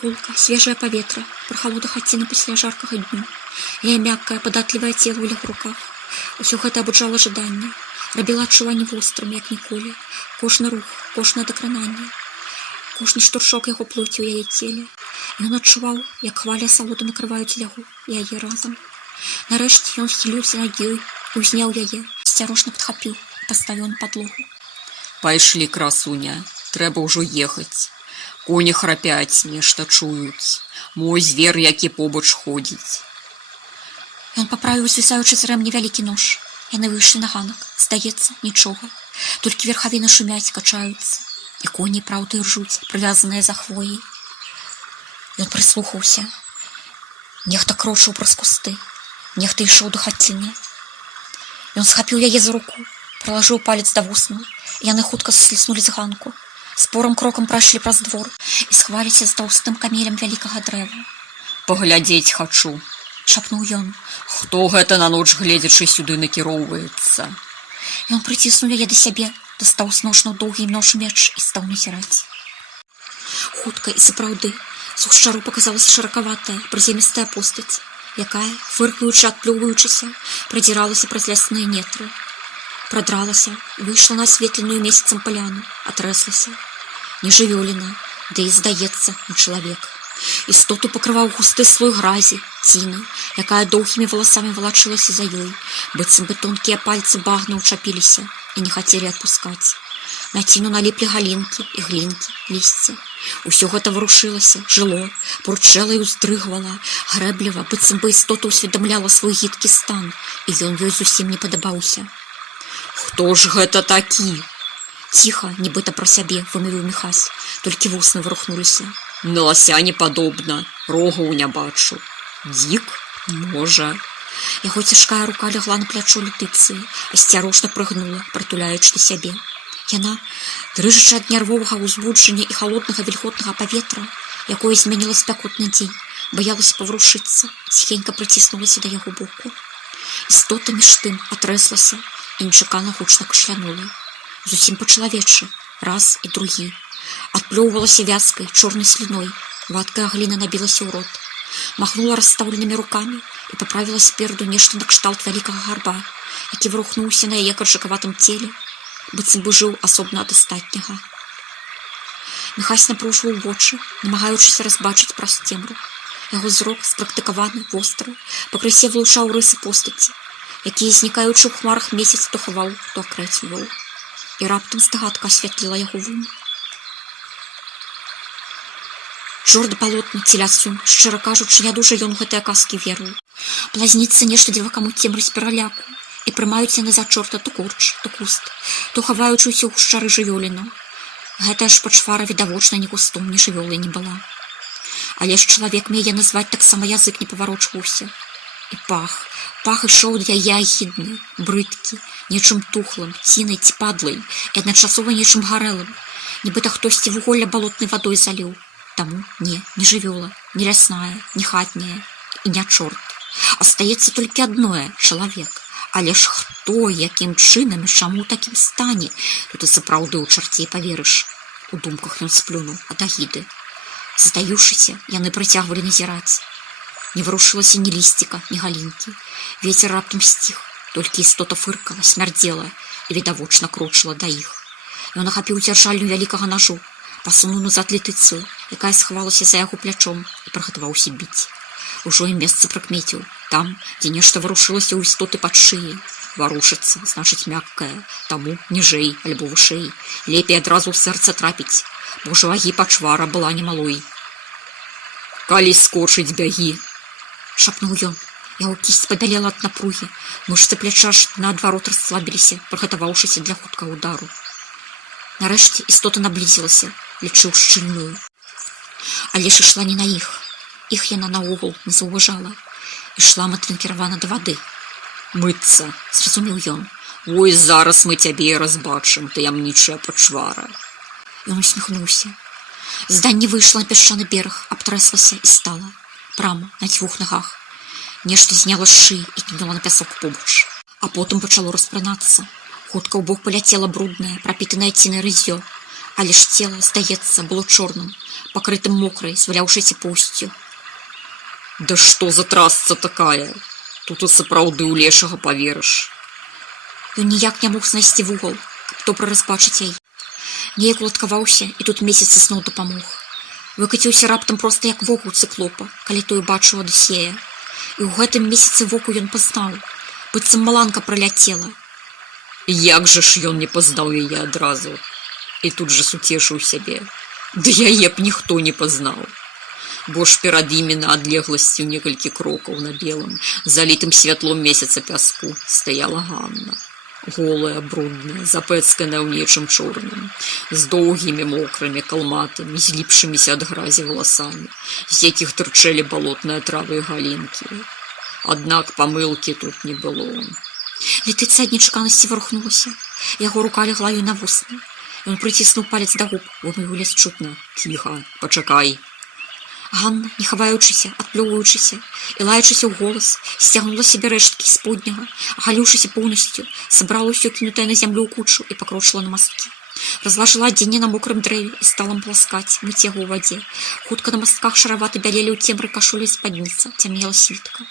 гулка, свежее паветра, прохалода хаціны пасля жаркага дню. Яе мяккае, падатлівае цела ў яго руках. Усё гэта абуджала жаданне, рабіла адчуванне вострым, як ніколі. Кожны рух, кожнае дакрананне, кожны штуршок яго плоці ў яе целе. Ён адчуваў, як хваля асалоды накрываюць яго і яе разам. Нарэшце ён схіліўся над ёй і ўзняў яе, асцярожна падхапіў і паставіў на падлогу. Пайшлі, красуня, трэба ўжо ехаць. Коні храпяць, нешта чуюць. Мой звер, які побач ходзіць. Ён паправіў звісаючы з рэмня вялікі нож. Яны выйшлі на ганак. Здаецца, нічога. Толькі верхавіны шумяць, качаюцца. І коні, праўда, іржуць, прывязаныя за хвояй. Ён прыслухаўся. Нехта крочыў праз кусты. Нехта ішоў да хаціны. Ён схапіў яе за руку, прылажыў палец да вуснаў. Яны хутка сліснулі з ганку. Спорым крокам прайшлі праз двор і схваліся з таўстым камелем вялікага дрэва. Паглядзець хачу, шапнуў ён. Хто гэта на ноч гледзячы сюды накіроўваецца? Ён прыціснуў яе да сябе, дастаў з ножнаў доўгі нож меч і стаў назіраць. Хутка і сапраўды з гушчару паказалася шыракаватая, прыземістая постаць, якая, фыркаючы, адплёўваючыся, прадзіралася праз лясныя нетры. Прадралася, выйшла на асветленую месяцам паляну, атрэслася. Не жывёліна, ды і, здаецца, не чалавек. Істоту пакрываў густы слой гразі, ціны, якая доўгімі валасамі валачылася за ёй, быццам бы тонкія пальцы багна ўчапіліся і не хацелі адпускаць. На ціну наліплі галінкі і глінкі, лісце. Усё гэта варушылася, жыло, пурчэла і ўздрыгвала, грэбліва, быццам бы істота ўсведамляла свой гідкі стан, і ён ёй зусім не падабаўся. Хто ж гэта такі? Ціха, нібыта пра сябе, вымовіў Міхась, толькі вусны вырухнуліся. На лася не падобна, рогаў не бачу. Дзік? Можа. Яго цяжкая рука лягла на плячо Летыцыі, асцярожна прыгнула, прытуляючы да сябе. Яна, дрыжачы ад нервовага ўзбуджання і халоднага вільготнага паветра, якое змяніла спякотны дзень, баялася паварушыцца, ціхенька прыціснулася да яго боку. Істота між тым атрэслася і нечакана гучна кашлянула. Зусім па-чалавечы, раз і другі. Адплёўвалася вязкай, чорнай сліной, вадкая гліна набілася ў рот. Махнула расстаўленымі рукамі і паправіла спераду нешта накшталт вялікага гарба, які вырухнуўся на яе каржакаватым целе, быццам бы жыў асобна ад астатняга. Міхась напружваў вочы, намагаючыся разбачыць праз цемру. Яго зрок, спрактыкаваны, востры, пакрысе вылучаў рысы постаці, якія, знікаючы ў хмарах, месяц то хаваў, то акрэсліваў. І раптам здагадка асвятліла яго вум. Жорда палотна, целясум, шчыра кажучы, не дужа ён у гэтыя казкі верыў. Блазніцца нешта дзівакаму цемры з пераляку, і прымаюць яны за чорта то корч, то куст, то хаваючыся ў гушчары жывёліну. Гэтая ж пачвара відавочна ні кустом, ні жывёлай не была. Але ж чалавек мее назваць таксама язык не паварочваўся. І пах ішоў ад яе агідны, брыдкі, нечым тухлым, цінай ці падлай, і адначасова нечым гарэлым, нібыта хтосьці вуголля балотнай вадой заліў. Таму не жывёла, не лясная, не хатняя і не чорт. Астаецца толькі адное — чалавек. Але ж хто, якім чынам і чаму ў такім стане? Тут і сапраўды ў чарцей паверыш. У думках ён сплюнуў ад агіды. Здаючыся, яны прыцягвалі назіраць. Не варушылася ні лісціка, ні галінкі. Вецер раптам сціх, толькі істота фыркала, смярдзела і відавочна крочыла да іх. Ён ахапіў дзяржальню вялікага нажу, пасунуў назад Летыцыю, якая схавалася за яго плячом, і прыгатаваўся біць. Ужо і месца прыкмеціў, там, дзе нешта варушылася ў істоты пад шыяй. Варушыцца, значыць, мяккае, таму ніжэй альбо вышэй. Лепей адразу ў сэрца трапіць, бо ж вагі пачвара была немалой. Калі скочыць, бягі, шапнуў ён. Яго кісць пабялела ад напругі, мышцы пляча ж наадварот расслабіліся, прыгатаваўшыся для хуткага удару. Нарэшце істота наблізілася, лічыў шчыльную. Але ж ішла не на іх. Іх яна наогул не заўважала. Ішла матранкіравана да вады. Мыцца, зразумеў ён. Ой, зараз мы цябе разбачым, таямнічая пачвара. Ён усміхнуўся. Зданне выйшла на пясчаны бераг, абтрэслася і стала. Прама, на дзвюх нагах. Нешта зняла з шыі і кінула на пясок побач. А потым пачало распранацца. Хутка ў бок паляцела бруднае, прапітанае цінай рыззё. Але ж цела, здаецца, было чорным, пакрытым мокрай, зваляўшыся поўсцю. Да што за трасца такая? Тут і сапраўды ў лешага паверыш. Ён ніяк не мог знайсці вугал, каб добра разбачыць яе. Неяк уладкаваўся, і тут месяц ізноў дапамог. Выкаціўся раптам проста як воку цыклопа, калі той бачыў Адысея. І ў гэтым месяцы воку ён пазнаў, быццам маланка праляцела. Як жа ж ён не пазнаў яе адразу? І тут жа суцешыў сябе. Ды яе б ніхто не пазнаў. Бо ж перад імі на адлегласцю некалькі крокаў на белым, залітым святлом месяца пяску, стаяла Ганна. Голая, брудная, запэцканая ў нечым чорным, з доўгімі мокрымі калматамі, зліпшыміся ад гразі валасамі, з якіх тырчэлі балотныя травы і галінкі. Аднак памылкі тут не было. Летыцыя ад нечаканасці варухнулася. Яго рука легла ёй на вусны. Ён прыціснуў палец да губ, вымовіў ледзь чутна: «Ціха, пачакай». Ганна, не хаваючыся, адплёўваючыся і лаючыся ў голас, сцягнула сябе рэшткі сподняга, агаліўшыся поўнасцю, сабрала ўсё кінутае на зямлю ў кучу і пакрочыла на масткі. Разлажыла адзенне на мокрым дрэве і стала пласкаць, мыць яго ў вадзе. Хутка на мастках шараваты бялелі ў цемры кашулі і спадніца, цямнела світка.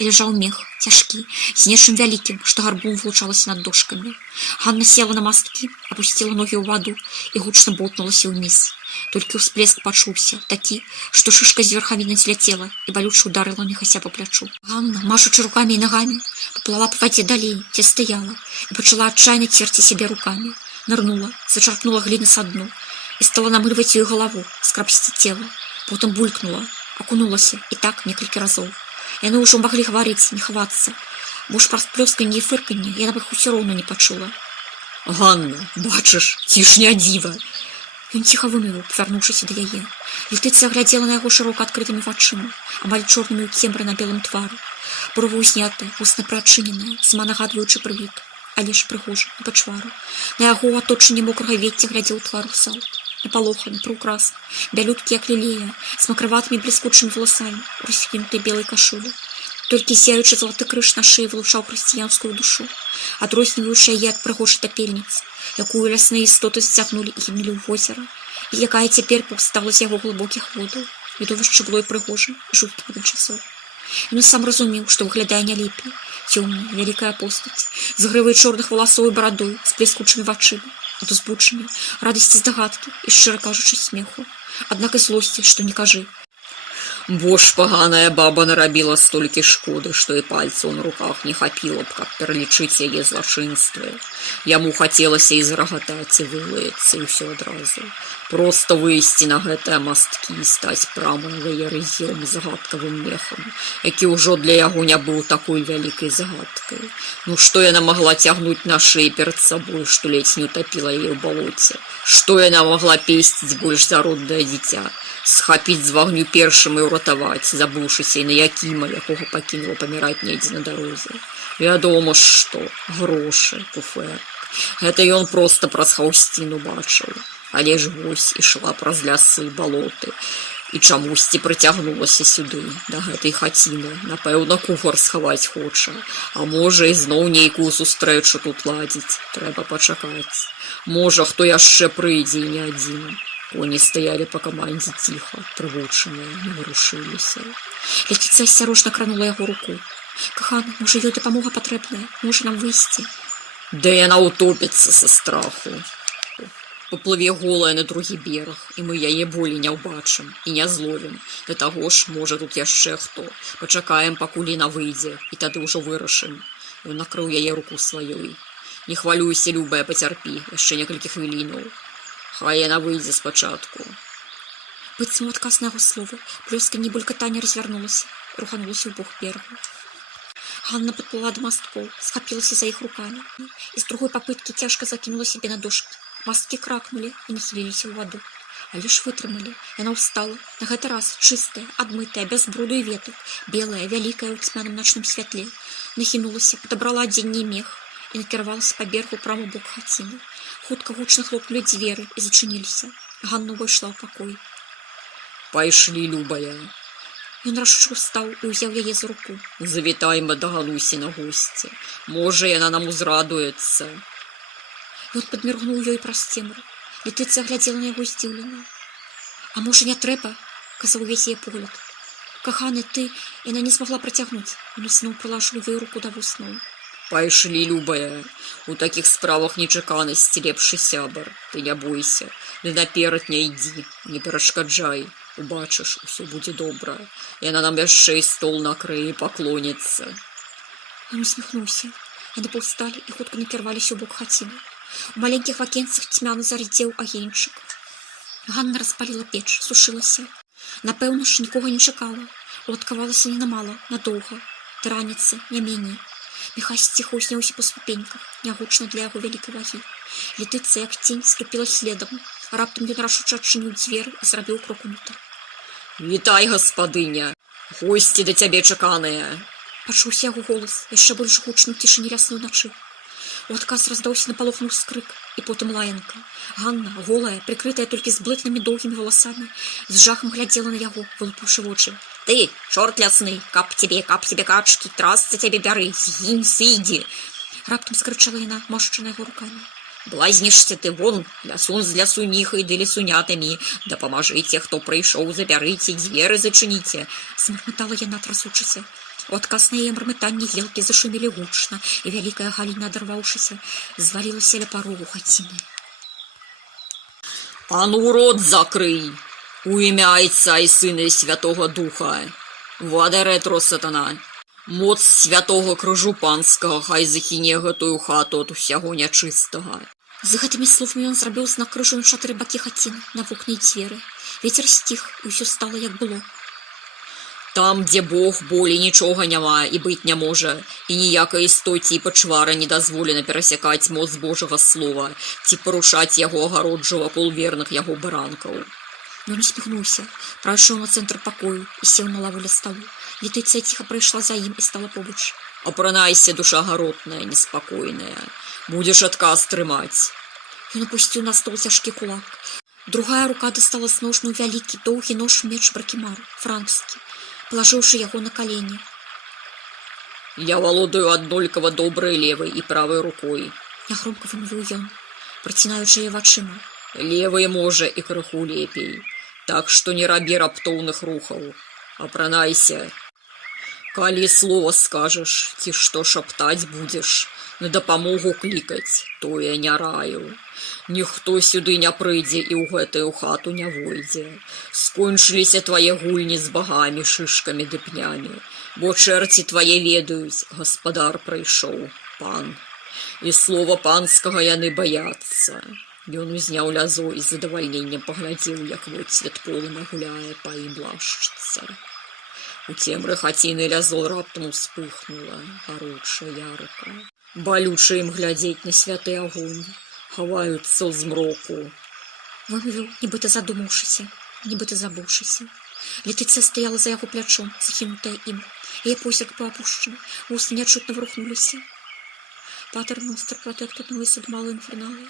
І ляжаў мех, цяжкі, з нечым вялікім, што гарбом вылучалася над дошкамі. Ганна села на масткі, апусціла ногі ў ваду і гучна ботнулася ўніз. Толькі ўсплеск пачуўся, такі, што шышка з верхавіны зляцела і балюча ударыла нехаця па плячу. Ганна, машучы рукамі і нагамі, паплала па вадзе далей, дзе стаяла, і пачала адчайна церці сябе рукамі. Нырнула, зачарпнула гліны са дну і стала намыльваць ёй галаву, скрабсці цела. Потым булькнула, акунулася, і так некалькі разоў. Яны ўжо маглі гаварыць, не хавацца, бо ж праз плёсканне і фырканне яна б іх усё роўна не пачула. «Ганна, бачыш, ці ж не дзіва?» Ён ціха вымовіў, павярнуўшыся да яе. Летыцыя глядзела на яго шырока адкрытымі вачыма, амаль чорнымі ў цемры на белым твары. Бровы ўзнятыя, вусна прыадчыненыя, зма нагадваючы прывід, але ж прыгожа, на пачвару. На яго ў аточанні мокрага вецця глядзеў твар русалкі. Напалоханы, прыўкрасны, бялюткі, як лілея, з макрыватымі бліскучымі валасамі, у рассвінутай белай кашулі. Толькі зяючы залаты крыж на шыі вылучаў хрысціянскую душу, адрозніваючы яе ад прыгожай тапельніцы, якую лясныя істоты сцягнулі і кінулі ў возера, і якая цяпер паўстала з яго глыбокіх водаў, відовішча было і прыгожым, і жуткім адначасова. Ён сам разумеў, што выглядае не лепей, цёмная, вялікая постаць, з грывай чорных валасоў і барадой, з бліскучымі вачыма, ад узбуджання, радасці здагадкі і, шчыра кажучы, смеху, аднак і злосці, што не кажы. Бо ж паганая баба нарабіла столькі шкоды, што і пальцаў на руках не хапіла б, каб пералічыць яе злачынствы. Яму хацелася і зарагатаць, і вылаяцца, і ўсё адразу. Проста выйсці на гэтыя масткі і стаць прамым яе рызём загадкавым мехам, які ўжо для яго не быў такой вялікай загадкай. Ну што яна магла цягнуць на шыі перад сабой, што ледзь не утапіла яе ў балоце? Што яна магла песціць больш за роднае дзіця? Схапіць з вагню першым і ўратаваць, забыўшыся і на Якіма, якога пакінула паміраць недзе на дарозе. Вядома ж што, грошы, куферк. Гэта ён проста праз хаўсціну бачыў. Але ж вось ішла праз лясы, балоты, і чамусьці прыцягнулася сюды, да гэтай хаціны. Напэўна, куфар схаваць хоча, а можа, ізноў нейкую сустрэчу тут ладзіць. Трэба пачакаць. Можа, хто яшчэ прыйдзе і не адзін. Коні стаялі па камандзе ціха, прывучаныя, не варушыліся. Летыцыя асцярожна кранула яго руку. «Каханы, можа, ёй дапамога патрэбная? Можа нам выйсці?» Да яна ўтопіцца са страху. Паплыве голая на другі бераг, і мы яе болей не ўбачым і не зловім. Да таго ж, можа, тут яшчэ хто. Пачакаем, пакуль яна выйдзе, і тады ўжо вырашым. Ён накрыў яе руку сваёй. Не хвалюйся, любая, пацярпі, яшчэ некалькі хвілінаў. Хай яна выйдзе спачатку. Быццам у адказ на яго словы, плёсканне і булькатанне развярнулася, руханулася ў бок берагу. Ганна падплыла да масткоў, схапілася за іх рукамі і з другой папыткі цяжка закінула сябе на дошкі. Масткі кракнулі і нахіліліся ў ваду. Але ж вытрымалі. Яна ўстала, на гэты раз чыстая, адмытая, без бруду і ветак, белая, вялікая ў цьмяным начным святле. Нахінулася, падабрала адзенне і мех і накіравалася па берагу прама ў бок хаціны. Хутка гучна хлопнулі дзверы і зачыніліся. Ганна ўвайшла ў пакой. «Пайшлі, любая». Ён рашуча ўстаў і ўзяў яе за руку. «Завітайма да Галусі на госці. Можа, яна нам узрадуецца». Ён падміргнуў ёй праз цемру. Летыцыя глядзела на яго здзіўлена. А можа, не трэба, казаў увесь яе погляд. Каханы, ты, яна не змагла працягнуць. Ён зноў прылажыў ёй руку да вуснаў. Пайшлі, любая. У такіх справах нечаканасці лепшы сябар. Ты не бойся. Ды наперад не ідзі, не перашкаджай. Убачыш, усё будзе добра. Яна нам яшчэ і стол накрые і паклоніцца. Ён усміхнуўся. Яны паўсталі і хутка накіраваліся ў бок хаціны. У маленькіх вакенцах цьмяна зарыдзеў агеньчык. Ганна распаліла печ, сушылася. Напэўна ж, нікога не чакала. Уладкавалася ненамала, надоўга. Да раніцы, не меней. Міхась ціха ўзняўся па ступеньках, нягучна для яго вялікай вагі. Летыцыя, як цень, ступіла следам. Раптам ён рашуча адчыніў дзверы і зрабіў крок унутр. Вітай, гаспадыня! Госці да цябе чаканыя! Пачуўся яго голас, яшчэ больш гучны ў цішыні лясной начы. У адказ раздаўся напалохны ўскрык і потым лаянка. Ганна, голая, прыкрытая толькі зблытнымі доўгімі валасамі, з жахам глядзела на яго, вылупіўшы вочы. Ты, чорт лясны, каб тебе качкі, трасцы цябе бяры, згінь, сыдзі! Раптам скрычала яна, мошчана яго рукамі. Блазнішся ты вон, лясун з лясуніхай ды лесунятамі. Дапамажыце, хто прыйшоў, забярыце, дзверы зачыніце. Смармытала яна, трасучыся. У адказ на яе мармытанне елкі зашумелі гучна, і вялікая галіна, адарваўшыся, звалілася ля парогу хаціны. А ну рот закрый! У імя Айца і Сына і Святого Духа! Вада ретро, сатана! Моц святого крыжу панскага хай захіне гэтую хату ад усяго нячыстага. З гэтымі словамі ён зрабіў знак крыжу на чатыры бакі хаціны, на вокны і дзверы. Вецер сціх, і ўсё стала як было. Там, дзе Бог, болей нічога няма і быць не можа, і ніякай істоці і пачвара не дазволена перасякаць моц Божага слова ці парушаць яго агароджу вакол верных яго баранкаў. Ён усміхнуўся, прайшоў на цэнтр пакою і сеў на лаву ля сталу. Летыцыя ціха прайшла за ім і стала побач. Апранайся, душа гаротная, неспакойная. Будзеш адказ трымаць. Ён опусціў на стол цяжкі кулак. Другая рука дастала з ножну вялікі, доўгі нож-меч бракімару, франкскі, палажыўшы яго на калені. Я валодаю аднолькава добрай левай і правай рукой. Нягромка вымовіў ён, працінаючы яе вачыма. Левай можа і крыху лепей. Так што не рабі раптоўных рухаў. Апранайся. Калі слова скажаш, ці што шаптаць будзеш, на дапамогу клікаць, тое не раю. Ніхто сюды не прыйдзе і ў гэтую хату не войдзе. Скончыліся твае гульні з багамі, шышкамі ды пнямі, бо чэрці твае ведаюць, гаспадар прыйшоў, пан. І слова панскага яны баяцца. Ён узняў лязо і з задавальненнем паглядзеў, як водсвет полымя гуляе па ім лашчыцца. У цемры хаціны лязо раптам успыхнула, гаруча, ярка. Балюча ім глядзець на святы агонь, хаваюцца ў змроку. Вымовіў, нібыта задумаўшыся, нібыта забыўшыся. Летыцыя стаяла за яго плячом, захінутая ім. Яе позірк быў апушчаны, вусны нячутна врухнуліся. Pater noster protected nos ad malo infernale,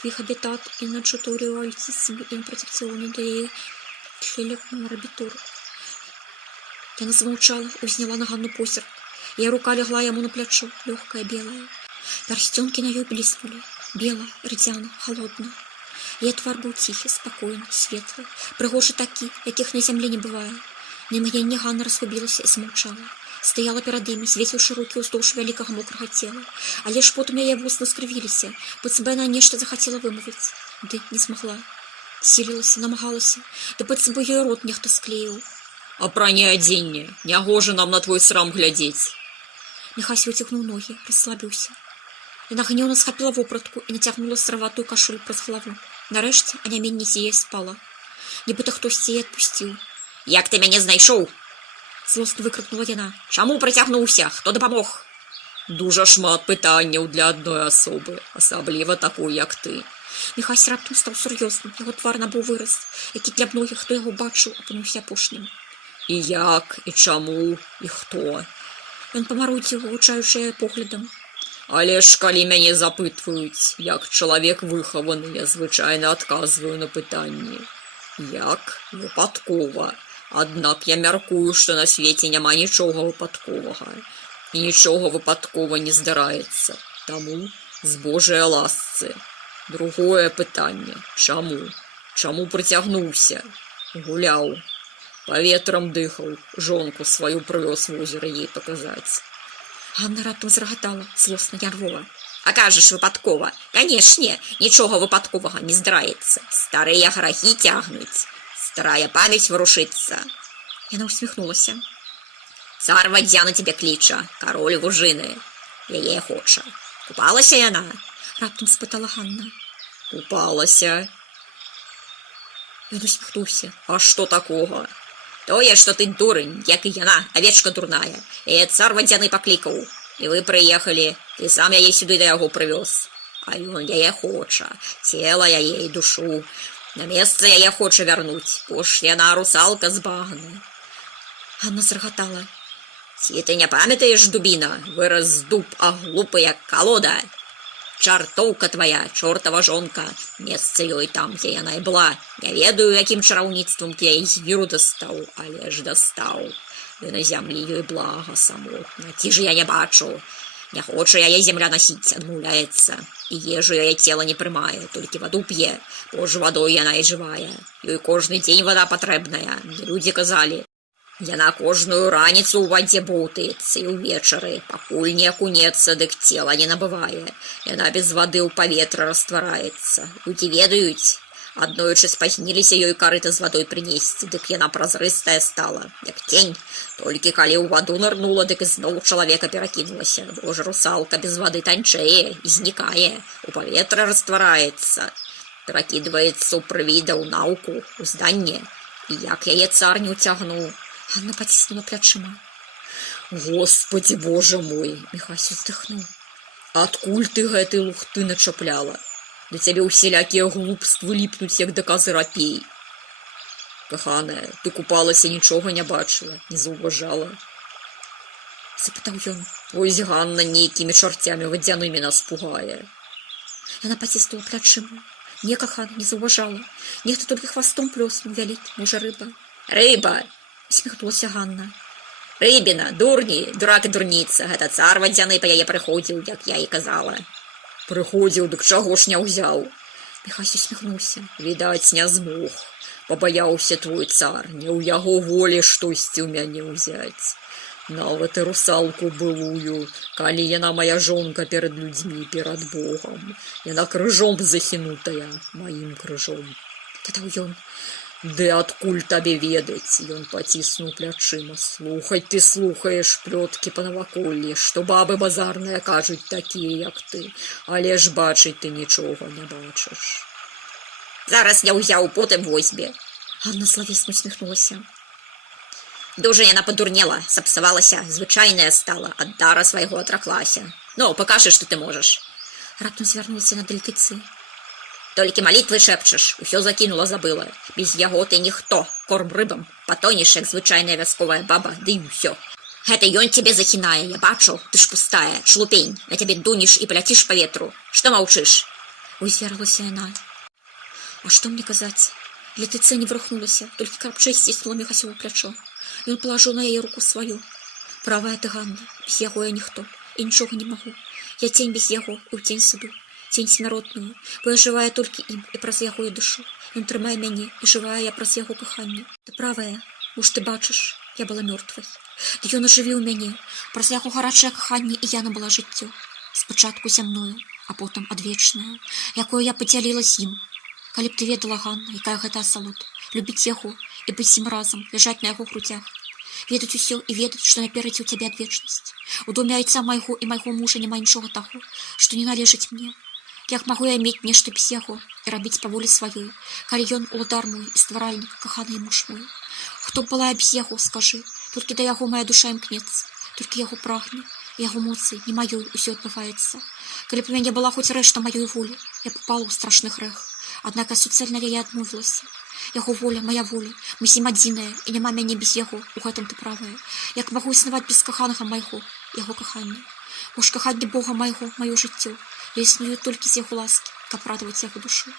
qui habitat in aggiutorio altissimi in protezione Dei Хелек Морабитур. Яна замолчала, узняла на Ганну позірк. Яе рука легла яму на плячо, легкая, белая. Перстёнкі на ёй бліснулі. Бела, рдзяна, холодна. Яе твар быў ціхі, спакойны, светлы, прыгожы такі, якіх на зямлі не бывае. На імгненне Ганна разгубілася і змаўчала. Стаяла перад імі, звесіўшы рукі ўздоўж вялікага мокрага цела. Але ж потым яе вусны скрывіліся, быццам бы яна нешта захацела вымовіць. Ды не змагла. Сілілася, намагалася, ды быццам бы ёй рот нехта склеіў. Апрані адзенне, нягожа нам на твой срам глядзець. Міхась выцягнуў ногі, расслабіўся. Яна гневна схапіла вопратку і нацягнула сыраватую кашулю праз галаву. Нарэшце анямення з яе спала. Нібыта хтосьці яе адпусціў. Як ты мяне знайшоў? Злосна выкрыкнула яна. Чаму працягнуўся? Хто дапамог? Дужа шмат пытанняў для адной асобы, асабліва такой, як ты. Міхась раптам стаў сур'ёзным. Яго твар набыў выраз, які для многіх, хто яго бачыў, апынуўся апошнім. І як, і чаму, і хто? Ён памарудзіў, вывучаючы яе поглядам. Але ж калі мяне запытваюць, як чалавек выхаваны, я звычайна адказваю на пытанні. Як? Выпадкова. Аднак я мяркую, што на свеце няма нічога выпадковага. І нічога выпадкова не здараецца. Таму з Божай ласцы. Другое пытанне. Чаму? Чаму прыцягнуўся? Гуляў, паветрам дыхаў, жонку сваю прывёз в озера ей паказаць. Ганна раптам зарагатала, злосна, нервова. А кажаш, выпадкова? Канешне, нічога выпадковага не здараецца. Старыя грахі цягнуць, старая памяць варушыцца. Яна усміхнулася. Цар вадзяны цябе кліча, кароль вужыны. Яе хоча. Купалася яна? Раптам спытала Ганна. Купалася. Ён усміхнуўся. А што такога? Тое, што ты дурань, як і яна, авечка дурная. І цар вадзяны паклікаў. І вы прыехалі, ты сам яе сюды да яго прывёз. А ён яе хоча, цела яе і душу. На месца яе хоча вярнуць, бо ж яна русалка з багны. Ганна зарагатала. Ці ты не памятаеш, дубіна, вырас дуб, а глупы, як калода. Чартоўка твая, чортава жонка, месца ёй там, дзе яна і была. Не ведаю, якім чараўніцтвам ты яе з віру дастаў, але ж дастаў. Ды на зямлі ёй блага самотна, ці ж я не бачу. Не хоча яе зямля насіць, адмаўляецца. І ежу яе цела не прымае, толькі ваду п'е, бо ж вадой яна і жывая. Ёй кожны дзень вада патрэбная, людзі казалі. Яна кожную раніцу ў вадзе боўтаецца і ўвечары, пакуль не акунецца, дык цела не набывае. Яна без вады ў паветра раствараецца. Людзі ведаюць. Аднойчы спазніліся ёй карыта з вадой прынесці, дык яна празрыстая стала, як тень. Толькі калі ў ваду нырнула, дык ізноў чалавека перакінулася, бо ж русалка без вады танчэе і знікае, у паветра раствараецца. Перакідваецца ў прывіда, ў наўку, у зданне. І як яе цар не ўцягнуў. Ганна паціснула плячыма. Господи, боже мой, Міхась уздыхнуў. Адкуль ты гэтай лухты начапляла? Да цябе ўсялякія глупствы ліпнуць, як да казы рапей. Каханая, ты купалася, нічога не бачыла, не заўважала. Запытаў ён. Вось Ганна нейкімі чарцямі вадзянымі нас пугае. Яна паціснула плячыма. Не, кахана, не заўважала. Нехта толькі хвастом плёснуў вялікі, можа, рыба. Рыба! Усміхнулася Ганна. Рыбіна, дурні, дурак і дурніца. Гэта цар вадзяны па яе прыходзіў, як я і казала. Прыходзіў, дык чаго ж не ўзяў? Міхась усміхнуўся. Відаць, не змог. Пабаяўся твой цар, не ў яго волі штосьці ў мяне ўзяць. Нават і русалку былую, калі яна моя жонка перад людзьмі, перад Богам. Яна крыжом захінутая, маім крыжом. Дадаў ён. Ды адкуль табе ведаць? Ён паціснуў плячыма. Слухай, ты слухаеш плёткі па наваколлі, што бабы базарныя кажуць такія, як ты, але ж бачыць ты нічога не бачыш. Зараз я ўзяў, потым возьме. Ганна злавесна усміхнулася. Дужа яна падурнела, сапсавалася, звычайная стала, ад дара свайго атраклася. Ну, пакажы, што ты можаш. Раптам звярнулася на дальтыцы. Толькі малітвы шэпчаш, усё закінула, забыла. Без яго ты ніхто, корм рыбам, патонеш, як звычайная вясковая баба, ды і ўсё. Гэта ён цябе захінае, я бачу, ты ж пустая, шлупень, на цябе дуніш і паляціш па ветру. Што маўчыш? Узвярылася яна. А што мне казаць? Летыцыя не врухнулася, толькі крапчэй сціснула Міхасёва плячо. Ён палажыў на яе руку сваю. Правая ты, Ганна, без яго я ніхто, і нічога не магу. Я цень без яго і ў цень саду. Цень смяротную, бо я жывая толькі ім і праз яго я дышу. Ён трымае мяне, і жывая я праз яго каханне. Ты правая, уж ты бачыш, я была мёртвай. Ды ён ажывіў мяне, праз яго гарачае каханне і я набыла жыццё. Спачатку зя мною, а потым адвечнае, якое я падзяліла з ім. Калі б ты ведала, Ганна, якая гэта асалода, любіць яго і быць з ім разам, ляжаць на яго грудях. Ведаць усё і ведаць, што наперадзе ў цябе адвечнасць. У доме айца майго і майго мужа няма нічога таго, што не належыць мне. Як магу я мець нешта без яго і рабіць па волі сваёй, калі ён уладар мой і стваральнік, каханы муж мой. Хто б была я без яго, скажы, толькі да яго моя душа імкнецца, толькі яго прагне, яго моцы не маёй усё адбываецца. Калі б у мяне была хоць рэшта маёй волі, я папала ў страшны грэх, аднак я суцэльна яе адмовілася. Яго воля, моя воля, мы з ім адзіная, і няма мяне без яго, у гэтым ты правая. Як магу існаваць без каханага майго, яго кахання? Бо ж каханне Бога майго, маё жыццё. Я існую толькі з яго ласкі, каб радаваць яго душу.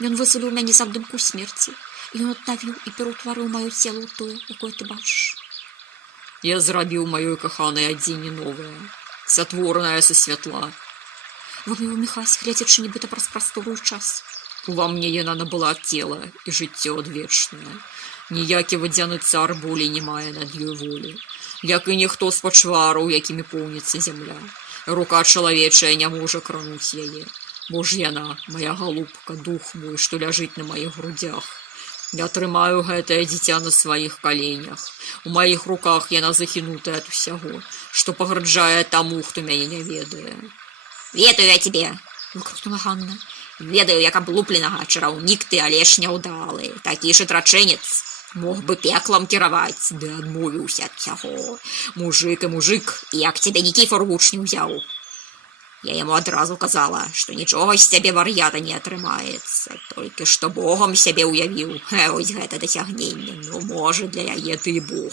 Ён вызваліў мяне з абдымку смерці, і ён аднавіў і пераўтварыў маё цела ў тое, якое ты бачыш. Я зрабіў маёй каханай адзенне новае, сатворанае са святла. Вымовіў Міхась, глядзячы нібыта праз прастору ў час. Ува мне яна набыла цела і жыццё адвечнае. Ніякі вадзяны цар болей не мае над ёй волі, як і ніхто з пачвараў, якімі поўніцца зямля. Рука чалавечая не можа крануць яе, бо ж яна, моя галубка, дух мой, што ляжыць на маіх грудях. Я трымаю гэтае дзіця на сваіх каленях. У маіх руках яна захінутая ад усяго, што пагражае таму, хто мяне не ведае. Ведаю я тебе, выкрикнула Ганна. Ведаю, як аблупленага чараўнік ты, але ж няўдалы. Такі ж атрачэнец. Мог бы пеклам кіраваць, ды адмовіўся ад усяго. Мужик і мужик, як цябе Нікіфор вучню ўзяў. Я яму адразу казала, што нічога з цябе вар'ята не атрымаецца, толькі што Богом сябе ўявіў. Вось гэта дасягненне, ну, можа, для яе ты і Бог,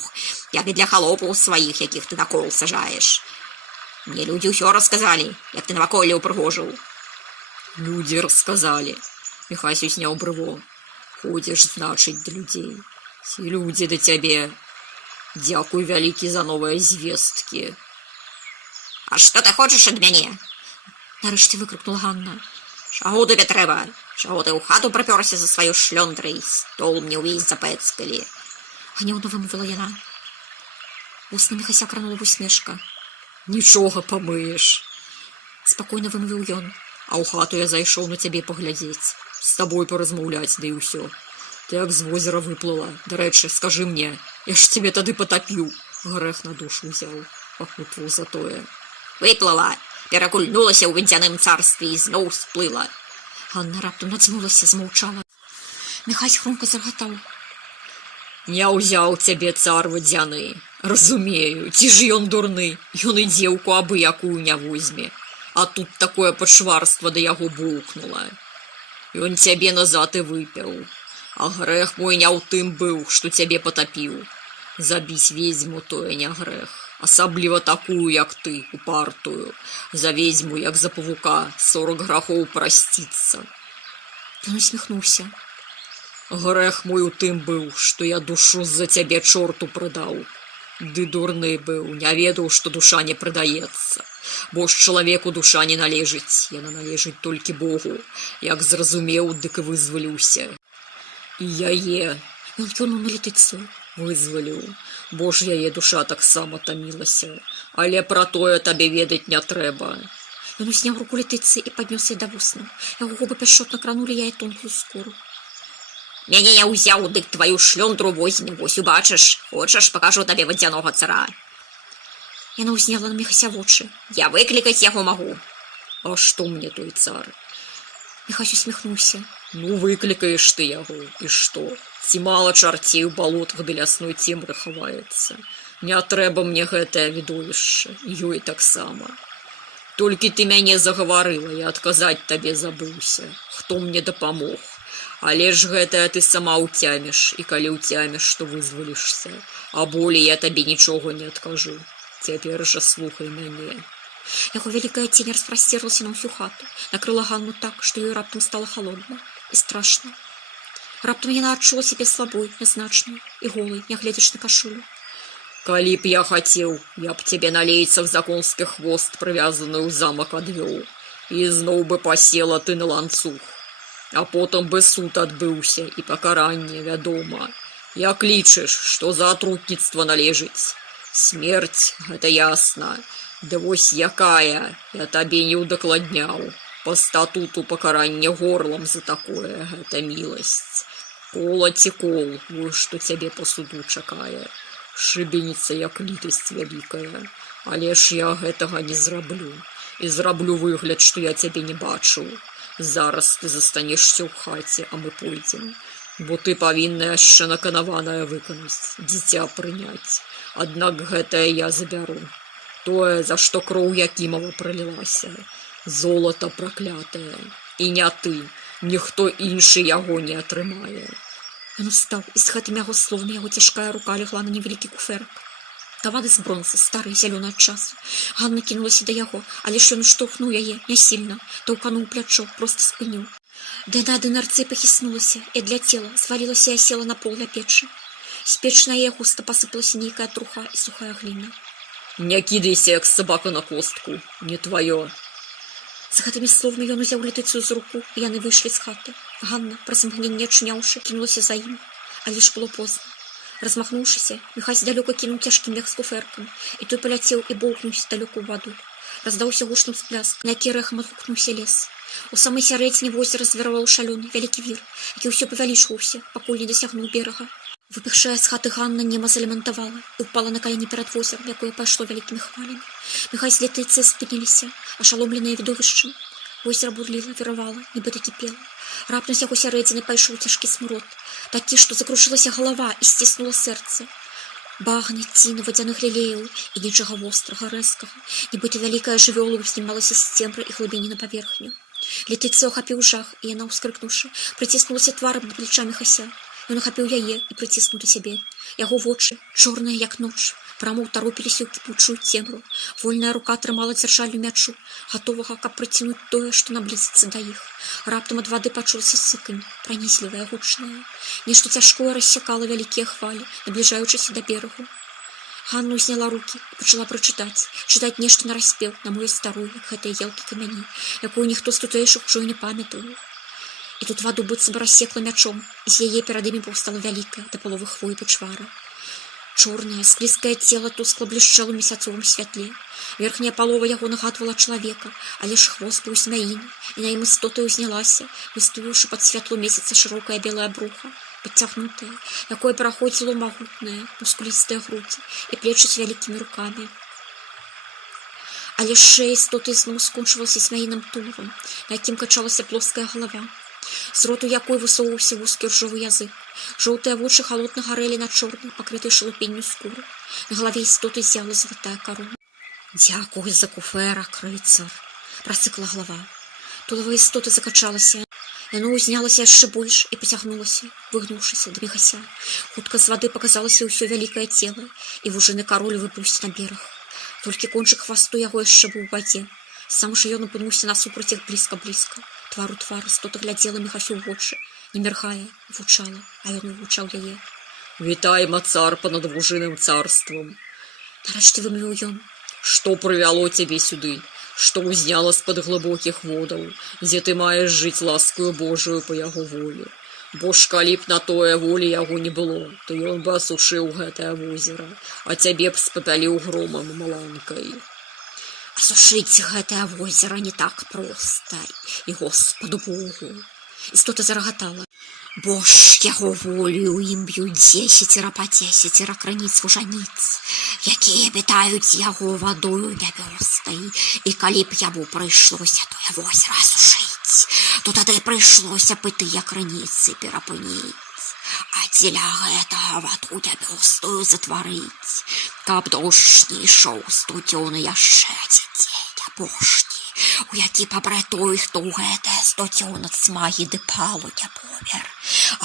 як і для халопаў сваіх, якіх ты на кол сажаеш. Мне людзі ўсё расказалі, як ты наваколле ўпрыгожыў. Людзі расказалі. Міхась узняў брыво. Ходзіш, значыць, да людзей. Ці людзі да цябе. Дзякуй вялікі за новыя звесткі. А што ты хочаш ад мяне? Нарэшце выкрикнула Ганна. Чаго табе трэба? Чаго ты ў хату прапёрся за сваёй шлёндрай? Стол мне ўвесь запэцкалі. Гневна вымовіла яна. Вусны Міхася кранула усмешка. Нічога памыеш. Спакойна вымовіў ён. А ў хату я зайшоў на цябе паглядзець, з табой паразмаўляць, да і ўсё. Ты як з возера выплыла. Дарэчы, скажы мне, я ж цябе тады патапіў. Грэх на душу ўзяў, пахутваў за тое. Выплыла, перакульнулася ў вадзяным царстве і зноў сплыла. Ганна раптам нацьмулася, змаўчала. Міхась хрумка заргатаў. Не ўзяў цябе цар вадзяны. Разумею, ці ж ён дурны, ён і дзеўку абы якую не возьме. А тут такое пачварства да яго булкнула. Ён цябе назад і выпяў. А грэх мой не ў тым быў, што цябе патапіў. Забіць ведзьму тое не грэх. Асабліва такую, як ты, упартую. За ведзьму, як за павука, 40 грахоў прасціцца. Ён усміхнуўся. Грэх мой у тым быў, што я душу з-за цябе чорту прадаў. Ды дурны быў, не ведаў, што душа не прадаецца. Бо ж чалавеку душа не належыць, яна належыць толькі Богу. Як зразумеў, дык і вызваліўся. І яе. Ён кіўнуў на Летыцыю. Вызваліў, бо ж яе душа таксама тамілася. Але пра тое табе ведаць не трэба. Ён узняў руку Летыцыі і паднёс яе да вуснаў. Яго губы пяшчотна кранулі яе тонкую скуру. Мяне я ўзяў, дык тваю шлёндру возьме, вось убачыш. Хочаш, пакажу табе вадзянога цара. Яна ўзняла на Міхася вочы. Я выклікаць яго магу. А што мне той цар? Міхась усміхнуўся. Ну, выклікаеш ты яго, і што? Ці мала чарцей у балотах ды лясной цемры хаваецца. Не трэба мне гэтае відовішча, ёй таксама. Толькі ты мяне загаварыла, я адказаць табе забыўся. Хто мне дапамог? Але ж гэтае ты сама ўцяміш, і калі ўцяміш, то вызвалішся. А болей я табе нічога не адкажу. Цяпер жа слухай мяне. Яго вялікая цень распрасцерлася на ўсю хату, накрыла Ганну так, што ёй раптам стала халодна і страшна. Раптам яна адчула сябе слабой, нязначнай і голай, нягледзяш на кашулю. Калі б я хацеў, я б цябе на лейцах законскі хвост прывязаны ў замак адвёў, і зноў бы пасела ты на ланцуг. А потым бы суд адбыўся і пакаранне, вядома. Як лічыш, што за атрутніцтва належыць? Смерць, гэта ясна. Да вось якая, я табе не ўдакладняў. Па статуту пакарання горлам за такое, гэта міласць. Кола ці кол, вось што цябе па суду чакае. Шыбеніца, як літасць вялікая. Але ж я гэтага не зраблю. І зраблю выгляд, што я цябе не бачыў. Зараз ты застанешся ў хаце, а мы пойдзем. Бо ты павінна яшчэ наканаванае выканаць, дзіця прыняць. Аднак гэтае я забяру. Тое, за што кроў Якімова пралілася. Золата праклятае. І не ты, ніхто іншы яго не атрымае. Ён устаў, і з гэтымі яго словамі яго цяжкая рука легла на невялікі куфэрак. Кавады з бронзы, стары, зялёны ад часу. Ганна кінулася да яго, але ж ён штурхнуў яе, нясільна, таўкануў плячо, проста спыніў. Да яна ад інерцыі пахіснулася і адляцела, звалілася і асела на пол ля печы. З печы на яе густа пасыпалася нейкая труха і сухая гліна. Не кідайся, як сабака на костку, не тваё. З гэтымі словамі ён узяў Летыцыю з руку, і яны выйшлі з хаты. Ганна, праз імгненне ачуняўшы, кінулася за ім, але ж было позна. Размахнуўшыся, Міхась далёка кінуў цяжкі мех з куфэркам, і той паляцеў і боўкнуўся далёка ў ваду. Раздаўся гучным спляск, на які рэхам адгукнуўся лес. У самай сярэдзіне возера звіраваў шалёны вялікі вір, які ўсё павялічваўся, пакуль не дасягнуў берага. Выбегшая з хаты Ганна нема залямантавала і ўпала на калені перад возерам, якое пайшло вялікімі хвалямі. Міхась з летыцай спыніліся, ашаломленыя відовішчам. Возера бурліла, віравала, нібыта кіпела. Раптам з яго сярэдзіны пайшоў цяжкі смрод, такі, што закрушылася галава і сціснула сэрца. Багны, ціны, вадзяных лілеяў і нічага вострага, рэзкага, нібыта вялікая жывёла ўзнімалася з цемры і глыбіні на паверхню. Летыцу ахапіў жах, і яна, ўскрыкнуўшы, прыціснулася тварам на плеча Міхася. Ён ахапіў яе і прыціснуў да сябе. Яго вочы, чорныя як ноч, прама ўтаропіліся ў кіпучую цемру. Вольная рука трымала дзяржаллю мячу, гатовага, каб прыцінуць тое, што наблізіцца да іх. Раптам ад вады пачулася сыканне, пранізлівае, гучнае. Нешта цяжкое рассякала вялікія хвалі, набліжаючыся да берагу. Ганна ўзняла рукі і пачала чытаць нешта нараспеў, на мою старую, як гэтыя елкі камяні, якую ніхто з тутэйшых ужо і не памятаў. І тут ваду быццам рассекла мячом, і з яе перад імі паўстала вялікая, да паловы хвоі пачвара. Чорнае, склізкае цела тускла блішчэла ў месяцовым святле. Верхняя палова яго нагадвала чалавека, але ж хвост быў змяіны, і на ім істота ўзнялася, выставіўшы пад святло месяца шырокае белае бруха, падцягнутае, якое пераходзіло магутнае, мускулістыя грудзі і плечы з вялікімі рукамі. Але шея істоты зноў скончылася змяіным тулавам, на якім качалася плоская галава, з роту якой высоўваўся вузкі ржовы язык. Жоўтыя вочы халодна гарэлі на чорнай, пакрытай шалупенню скуры. На галаве істоты з'яла залатая карона. «Дзякуй за куфэрак, рыцар!» – прасыкала галава. Тулава істоты закачалася. Яно ўзнялася яшчэ больш і пацягнулася, выгнуўшыся да Міхася. Хутка з вады паказалася ўсё вялікае цела, і вужыны кароль выпусціў на бераг. Толькі кончык хвасту яго яшчэ быў у вадзе. Сам жа ён апынуўся насупраць іх блізка-блізка. Твар у твар істота глядзела Міхасю ў вочы, не міргае, вучала, а ён вывучаў яе. «Вітайма, цар, понад вужыным царствам!» Нарэшце вымлюў ён. «Што прывяло цябе сюды? Што ўзняла з-пад глыбокіх водаў, дзе ты маеш жыць ласкаю Божаю па яго волі? Бо ж калі б на тое волі яго не было, то ён бы асушыў гэтае возера, а цябе б спапяліў громам маланкай». Асушыць гэтае возера не так проста, і Господу Богу. Істота зарагатала. Бо ж яго волю ў ім б'юць 10 па 10 крыніц вужаніц, якія абітаюць яго вадою нябёснай, і калі б яму прыйшлося тое возера асушыць, то тады прыйшлося б і тыя крыніцы перапыніць. А дзеля гэтага ваду нябёсную затварыць, каб дождж не ішоў студзёны яшчэ адзін дзень апошні, у які пабрэ той, хто ў гэтае студзёна цмагі ды палу не помер.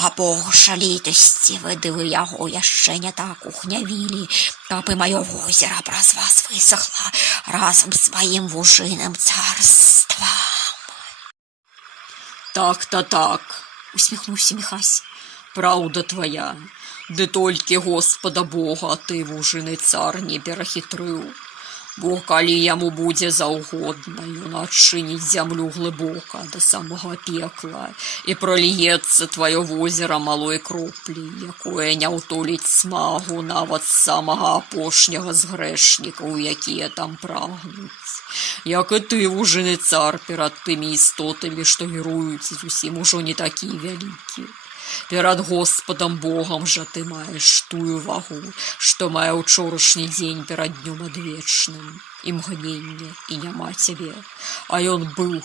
А Божа літасцівы, ды вы яго яшчэ не так ухнявілі, каб і маё возера праз вас высохла разам з маім вужыным царствам. «Так, усміхнуўся Міхась. праўда твая, ды толькі Господа Бога ты, вужыны цар, не перахітрыў. Бо калі яму будзе заўгодна, ён адчыніць зямлю глыбока да самага пекла і проліецца тваё возера малой кроплі, якое не ўтоліць смагу нават самага апошняга з грэшнікаў, якія там прагнуць. Як і ты, вужыны цар, перад тымі істотамі, што віруюць, зусім ужо не такі вялікі. Перад Господам Богам жа ты маеш тую вагу, што мае ўчорашні дзень перад днём адвечным, імгненне, і няма цябе. А ён быў,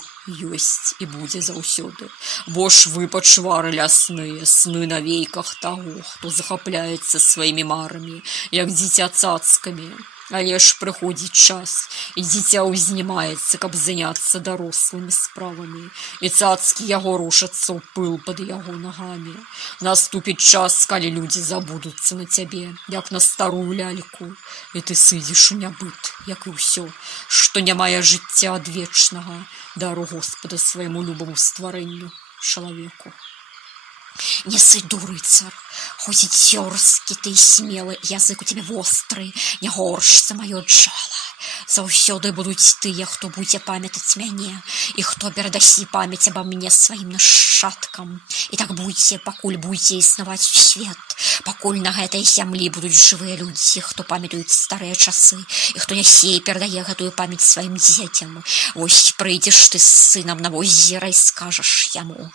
ёсць і будзе заўсёды. Бо ж вы пачвары лясныя, сны на вейках таго, хто захапляецца сваімі марамі, як дзіця цацкамі. Але ж прыходзіць час, і дзіця ўзнімаецца, каб заняцца дарослымі справамі, і цацкі яго рушацца ў пыл пад яго нагамі. Наступіць час, калі людзі забудуцца на цябе, як на старую ляльку, і ты сыдзеш у нябыт, як і ўсё, што не мае жыцця адвечнага, дару Господа свайму любаму стварэнню, чалавеку. Не сыду, рыцар, хоць і цёрскі ты і смелы, язык у тебе востры, не горш за маё джала. Заўсёды будуць тыя, хто будзе памятаць мяне, і хто перадасі памяць аба мне сваім нашчадкам. І так будзе, пакуль будзе існаваць свет, пакуль на гэтай зямлі будуць жывыя людзі, хто памятаюць старыя часы, і хто нясе і перадае гэтую памяць сваім дзецям. Вось прыйдзеш ты з сынам на возера і скажаш яму: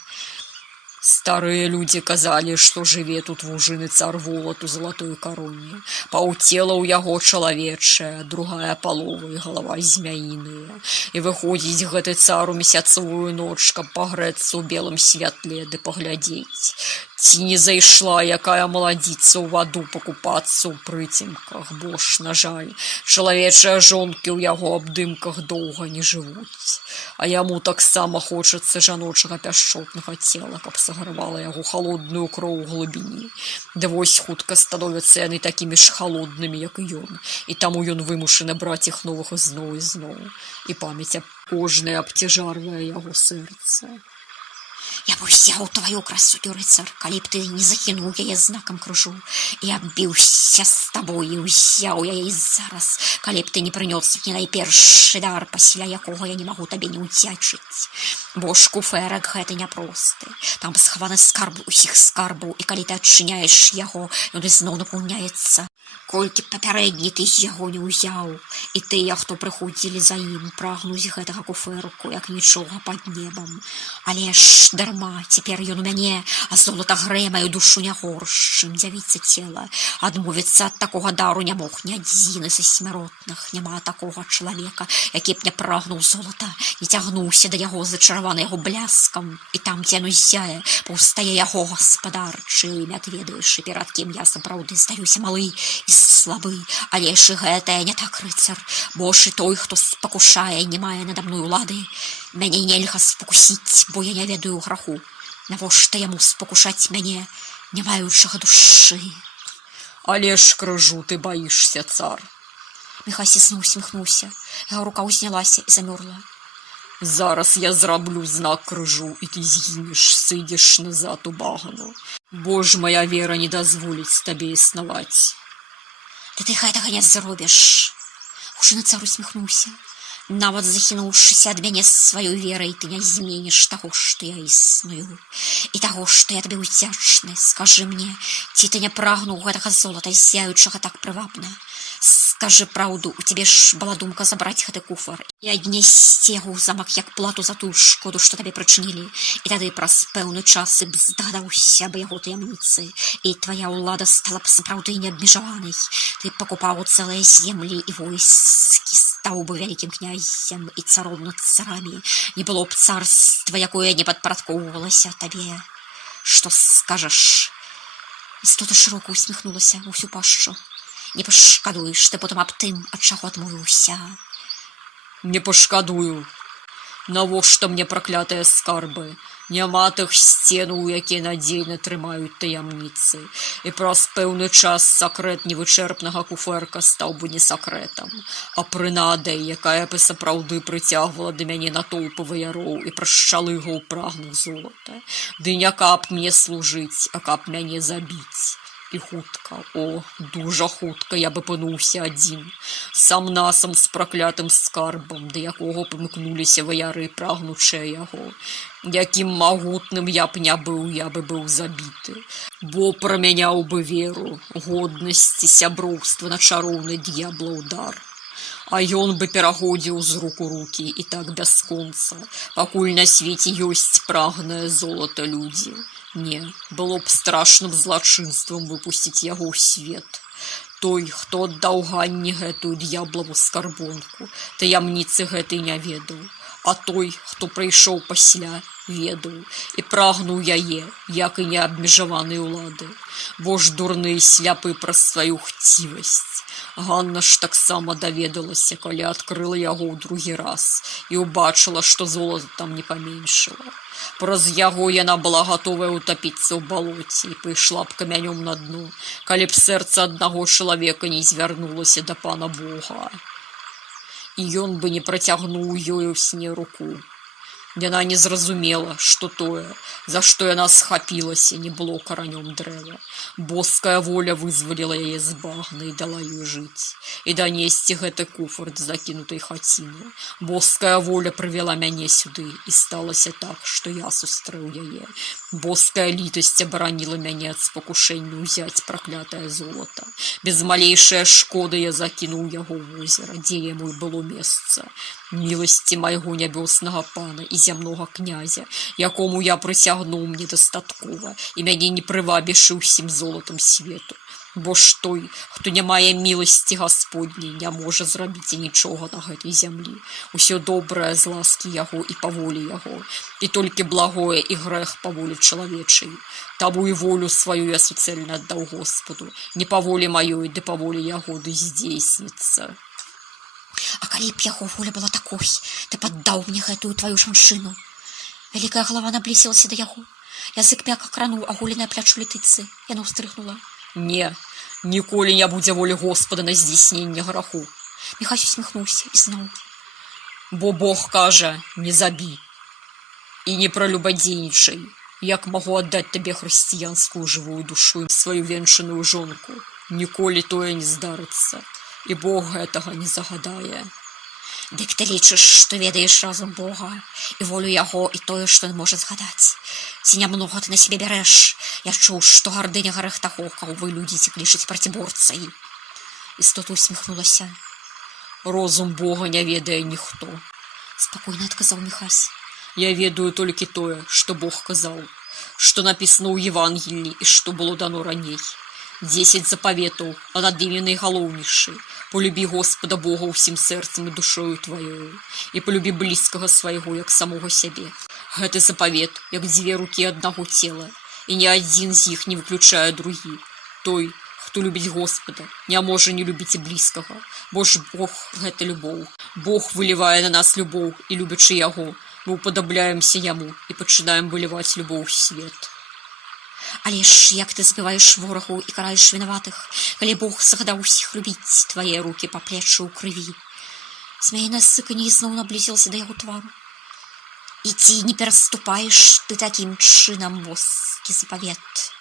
Старые люди казалі, што жыве тут вужыны цар Волат у залатой кароне. Паўцела ў яго чалавечая, другая палова і галава змяіная. І выходзіць гэты цар у месяцавую ноч, каб пагрэцца ў белым святле ды паглядзець, ці не зайшла якая маладзіца ў ваду пакупацца ў прыцемках, бо ж, на жаль, чалавечыя жонкі ў яго абдымках доўга не жывуць. А яму таксама хочацца жаночага пяшчотнага цела, каб сагравала яго халодную кроў у глыбіні. Ды вось хутка становяцца яны такімі ж халоднымі, як і ён, і таму ён вымушаны браць іх новых ізноў і зноў, і памяць аб кожнай абцяжарвае яго сэрца. Я б узяў тваю красоту, рыцар, калі б ты не закінуў яе знакам крыжу, і абіўся з табой, і ўзяў яе зараз, калі б ты не прынёс мне найпершы дар, пасля якога я не магу табе не ўдзячыць. Бо ж куфэрак гэты няпросты, там схаваны скарб усіх скарбаў, і калі ты адчыняеш яго, ён ізноў напаўняецца. Колькі б папярэдні ты з яго не ўзяў, і тыя, хто прыходзілі за ім, прагнуць гэтага куфэрку, як нічога пад небам. Але ж дарма, цяпер ён у мяне, а золата грэ маю душу не горш, чым дзявіца цела. Адмовіцца ад такога дару не мог ні адзіны са смяротных. Няма такога чалавека, які б не прагнуў золата, не цягнуўся да яго зачараваны яго бляскам. І там, дзе яно зяе, паўстае яго гаспадар, чым імя ты ведаеш, і перад кім я сапраўды здаюся малы і слабы. Але ж і гэтае не так, рыцар, бо ж і той, хто спакушае, не мае нада мной улады. Мяне нельга спакусіць, бо я не ведаю граху. Навошта яму спакушаць мяне, не маючага душы? Але ж крыжу ты баішся, цар. Міхась ізноў усміхнуўся, яго рука ўзнялася і замёрла. Зараз я зраблю знак крыжу, і ты згінеш, сыдзеш назад у багану. Бо ж моя вера не дазволіць табе існаваць. Ты гэтага не зробіш. Мужчына цар усміхнуўся. Нават захінуўшыся ад мяне сваёй верай, ты не зменіш таго, што я існую. І таго, што я табе ўдзячны. Скажы мне, ці ты не прагнуў гэтага золата, зяючага так прывабна? Скажы праўду, у цябе ж была думка забраць гэты куфар і аднесці яго ў замак як плату за тую шкоду, што табе прычынілі. І тады праз пэўны час ты б здагадаўся аб яго таямніцы, і твая ўлада стала б сапраўды неабмежаванай. Ты пакупаў цэлыя землі і войскі, стаў бы вялікім князем і царом над царамі. Не было б царства, якое не падпарадкоўвалася табе. Што скажаш? Істота шырока усміхнулася ў усю пашчу. Не пашкадуеш ты потым аб тым, ад чаго адмовіўся. Не пашкадую. Навошта мне праклятыя скарбы? Няма тых сценаў, якія надзейна трымаюць таямніцы. І праз пэўны час сакрэт невычэрпнага куфэрка стаў бы не сакрэтам, а прынадай, якая бы сапраўды прыцягвала да мяне натоўпы ваяроў і прашчалыгаў прагнуў золата. Ды не каб мне служыць, а каб мяне забіць. І хутка, дужа хутка я б апынуўся адзін, сам-насам з праклятым скарбам, да якога памыкнуліся ваяры, прагнучыя яго. Якім магутным я б не быў, я бы быў забіты, бо прамяняў бы веру, годнасць і сяброўства на чароўны д'яблаў дар. А ён бы пераходзіў з рук у рукі і так бясконца, пакуль на свеце ёсць прагнае золата людзі. Не, было б страшным злачынствам выпусціць яго ў свет. Той, хто аддаў Ганне гэтую д'яблаву скарбонку, таямніцы гэтай не ведаў, а той, хто прыйшоў пасля, ведаў і прагнуў яе, як і неабмежаванай улады. Бо ж дурны і сляпы праз сваю хцівасць. Ганна ж таксама даведалася, калі адкрыла яго ў другі раз і ўбачыла, што золата там не паменшала. Праз яго яна была гатовая ўтапіцца ў балоце і пайшла б камянём на дно, калі б сэрца аднаго чалавека не звярнулася да пана Бога. І ён бы не працягнуў ёй у сне руку. Яна не зразумела, што тое, за што яна схапілася, не было каранём дрэва. Боская воля вызваліла яе з багны і дала ёй жыць. І данесці гэты куфар з закінутай хаціны. Боская воля прывяла мяне сюды, і сталася так, што я сустрэў яе. Боская літасць абараніла мяне ад спакушэння ўзяць праклятае золата. Без малейшае шкоды я закінуў яго ў возера, дзе яму і было месца. Міласці майго нябёснага пана і зямнога князя, якому я прысягнуў мне дастаткова, і мяне не прывабішы ўсім золатам свету. Бо ж той, хто не мае міласці Гасподняй, не можа зрабіць і нічога на гэтай зямлі. Усё добрае з ласкі яго і па волі яго, і толькі благое і грэх па волі чалавечай. Таму і волю сваю я суцэльна аддаў Господу, не па волі маёй, ды па волі яго, ды здзейсніцца. А калі б яго воля была такой, ты паддаў мне гэтую тваю жанчыну. Вялікая галава наблізілася да яго. Язык мякка крануў аголенае плячо летыцы. Яна ўстрыхнула. Не, ніколі не будзе волі Господа на здзейсненне граху. Міхась усміхнуўся і зноў. Бо Бог кажа, не забі і не пралюбадзейнічай. Як магу аддаць табе хрысціянскую жывую душу і сваю венчаную жонку? Ніколі тое не здарыцца. І Бог гэтага не загадае. Дык ты лічыш, што ведаеш разум Бога і волю яго і тое, што ён можа згадаць. Ці нямнога ты на сябе бярэш? Я чуў, што гардыня гарэх таго, каго вы людзіце клічыць проціборцай. Істота усміхнулася. Розум Бога не ведае ніхто. Спакойна адказаў Міхась. Я ведаю толькі тое, што Бог казаў, што напісана ў Евангеліі і што было дано раней. 10 запаветаў, а над імі найгалоўнейшы. Полюбі Господа Бога ўсім сэрцам і душою тваёю, і полюбі блізкага свайго, як самога сябе. Гэты запавет, як дзве рукі аднаго цела, і ні адзін з іх не выключае другі. Той, хто любіць Господа, не можа не любіць і блізкага, бо ж Бог – гэта любоў. Бог вылівае на нас любоў, і любячы яго, мы уподабляемся яму і пачынаем выліваць любоў у свет. Але ж як ты збіваеш ворагаў і караеш вінаватых, калі Бог загадаў усіх любіць, твае рукі па плечы ў крыві. Змяінае сыканне зноў наблізілася да яго твару. І ці не пераступаеш ты такім чынам боскі запавет?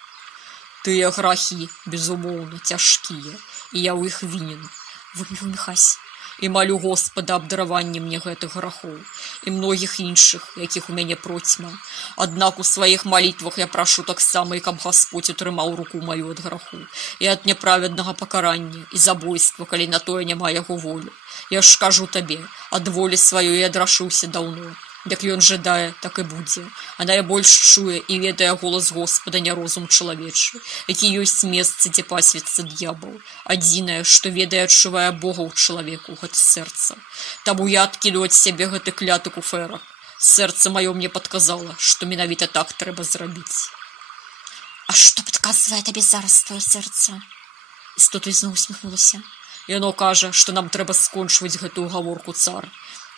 Тыя грахі, безумоўна, цяжкія, і я ў іх вінен, вымовіў Міхась. І малю Господа аб дараванні мне гэтых грахоў і многіх іншых, якіх у мяне процьма. Аднак у сваіх малітвах я прашу таксама, і каб Гасподзь утрымаў руку маю ад граху і ад няправеднага пакарання і забойства, калі на тое няма яго волі. Я ж кажу табе, ад волі сваёй я адрашыўся даўно. Як ён жадае, так і будзе. А найбольш чуе і ведае голас Господа, не розум чалавечы, які ёсць месца, дзе пасвіцца д'ябал. Адзінае, што ведае, адчувае Бога ў чалавеку, гэта сэрца. Таму я адкіду ад сябе гэты кляты куфэрак. Сэрца маё мне падказала, што менавіта так трэба зрабіць. А што падказвае табе зараз твоё сэрца? Істота зноў усміхнулася. Яно кажа, што нам трэба скончваць гэтую гаворку, цар.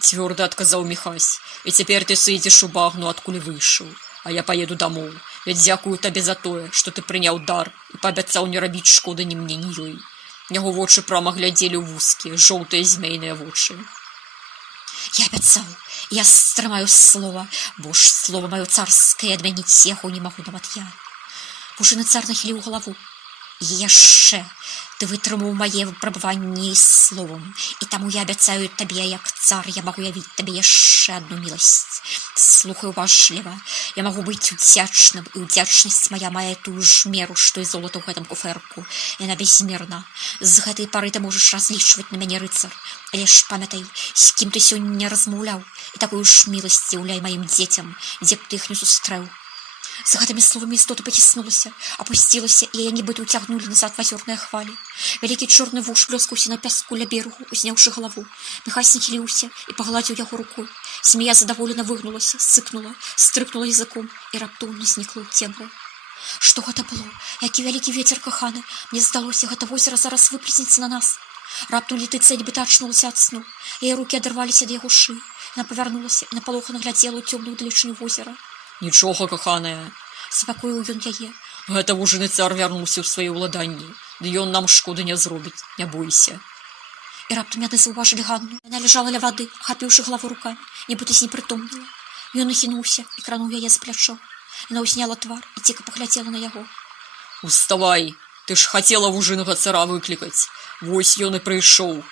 Цвёрда адказаў Міхась. І цяпер ты сыдзеш у багну, адкуль выйшаў. А я паеду дамоў. Я дзякую табе за тое, што ты прыняў дар і паабяцаў не рабіць шкоды ні мне, ні ёй. Яго вочы прама глядзелі ў вузкія, жоўтыя змейныя вочы. Я абяцаў, я стрымаю слова, бо ж слова маё царскае, адмяніць яго не магу нават я. Вужыны цар нахіліў галаву. І яшчэ ты вытрымаў мае выпрабаванні словам, і таму я абяцаю табе, як цар, я магу явіць табе яшчэ адну міласць. Слухай уважліва, я магу быць удзячным, і удзячнасць мая мае тую ж меру, што і золата ў гэтым куфэрку. Яна безмерна. З гэтай пары ты можаш разлічваць на мяне, рыцар. Але ж памятай, з кім ты сёння размаўляў, і такую ж міласць уляй маім дзецям, дзе б ты іх не сустрэў. З гэтымі словамі істота паціснулася, апусцілася, і яе нібыта ўцягнулі назад азёрныя хвалі. Вялікі чорны вуш блёскаўся на пяску ля берагу, узняўшы галаву. Міхась нахіліўся і пагладзіў яго рукой. Змея задаволена выгнулася, сыкнула, стрыкнула языком і раптоўна знікла ў цемры. Што гэта было? Які вялікі вецер, каханы! Мне здалося, гэта возера зараз выплеснецца на нас. Раптам летыца нібыта ачнулася ад сну. Яе рукі адарваліся ад яго шыі. Яна павярнулася і напалохана глядзела ў цёмную далечыню возера. Нічога, каханая. Супакоіў ён яе. Гэта вужыны цар вярнуўся ў сваё ўладанне. Ды ён нам шкоды не зробіць, не бойся. І раптам яны заўважылі Ганну. Яна ляжала ля вады, хапіўшы галаву рукамі, нібыта знепрытомніла. Ён нахінуўся і крануў яе з плячо. Яна ўзняла твар і ціка паглядзела на яго. Уставай, ты ж хацела вужынага цара выклікаць. Вось ён і прыйшоў.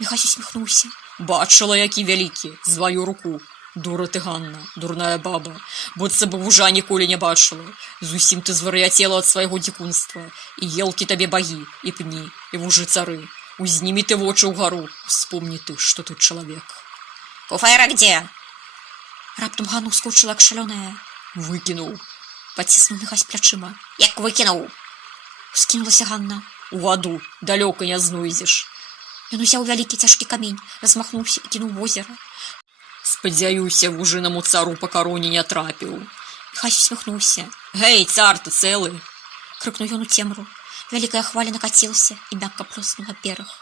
Міхась усміхнуўся. Бачыла, які вялікі, зваю руку. Дура ты, Ганна, дурная баба, быццам бы вужа ніколі не бачыла. Зусім ты звар'яцела ад свайго дзікунства. І елкі табе багі, і пні, і вужы цары. Узнімі ты вочы ўгару, успомні ты, што ты чалавек. Куфэра где? Раптам Ганна ўскочыла, як шалёная. Выкінуў. Паціснуў Міхась плячыма. Як выкінуў? Ускінулася Ганна. У ваду, далёка не знойдзеш. Ён узяў вялікі цяжкі камень, размахнуўся і кінуў у возера. Спадзяюся, вужынаму цару па кароне не трапіў. Міхась усміхнуўся. Гей, цар, ты цэлы? Крыкнуў ён у цемру. Вялікая хваля накацілася і мякка плёснула бераг.